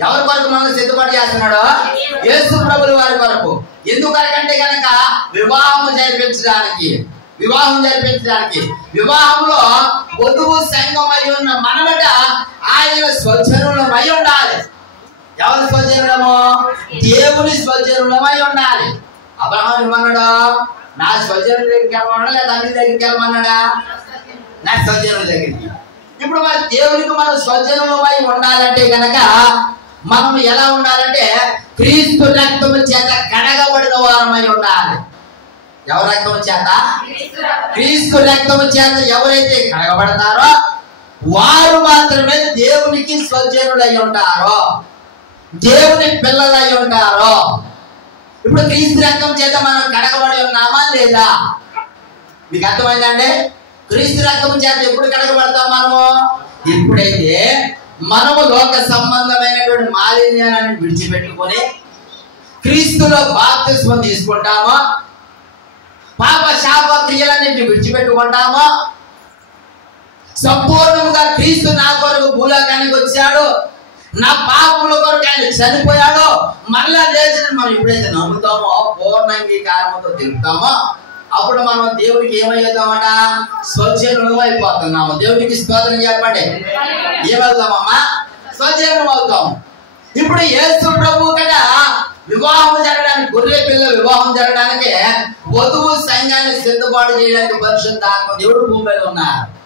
ఎవరి కొరకు మనం సిద్ధపాటు చేస్తున్నాడు? యేసు ప్రభుల వారి కొరకు. ఎందుకంటే కనుక వివాహం జరిపించడానికి. వివాహంలో వధువు సంఘమై ఉన్న మనమట ఆయన స్వజనులమై ఉండాలి. ఎవరి స్వజనులము? దేవుని స్వజనులమై ఉండాలి. అబ్రహాము ఏమన్నాడు? నా స్వజనుల దగ్గరికి వెళ్ళమన్నాడా లేదా తండ్రి దగ్గరికి వెళ్ళమన్నాడా? నా స్వజనుల దగ్గరికి. ఇప్పుడు మరి దేవునికి మనం స్వజనులమై ఉండాలంటే కనుక మనం ఎలా ఉండాలంటే క్రీస్తు రక్తము చేత కడగబడిన వారమై ఉండాలి. ఎవరి రక్తము చేత? క్రీస్తు రక్తము చేత ఎవరైతే కడగబడతారో వారు మాత్రమే దేవునికి స్వజనులై ఉంటారో, దేవుని పిల్లలై ఉంటారో. ఇప్పుడు క్రీస్తు రక్తం చేత మనం కడగబడి ఉన్నామా లేదా? మీకు అర్థమైందండి? క్రీస్తు రక్తం చేత ఎప్పుడు కడగబడతాం మనము? ఎప్పుడైతే మనము లోక సంబంధమైనటువంటి మాలిన్యాన్ని విడిచిపెట్టుకొని క్రీస్తులో బాప్తిస్మం తీసుకుంటామో, పాప శాప క్రియలన్నింటినీ విడిచిపెట్టుకుంటామో, సంపూర్ణంగా క్రీస్తు నా కొరకు భూలోకానికి వచ్చాడు, నా పాపముల కొరకు ఆయన చనిపోయాడు, మరలా లేచిన మనం ఎప్పుడైతే నమ్ముతామో, పూర్ణంగీకారంతో తెలుపుతామో, అప్పుడు మనం దేవుడికి ఏమయ్యేద్దామట? స్వజనులం అయిపోతున్నాము. దేవుడికి స్తోత్రం చెప్పండి. ఏమవుతామమ్మా? స్వజనులం అవుతాము. ఇప్పుడు యేసు ప్రభు కదా వివాహం జరగడానికి, గొర్రె పిల్ల వివాహం జరగడానికి వధువు సంఘాన్ని సిద్ధపాటు చేయడానికి పరిశుద్ధాత్మ దేవుడు భూమి మీద ఉన్నారు.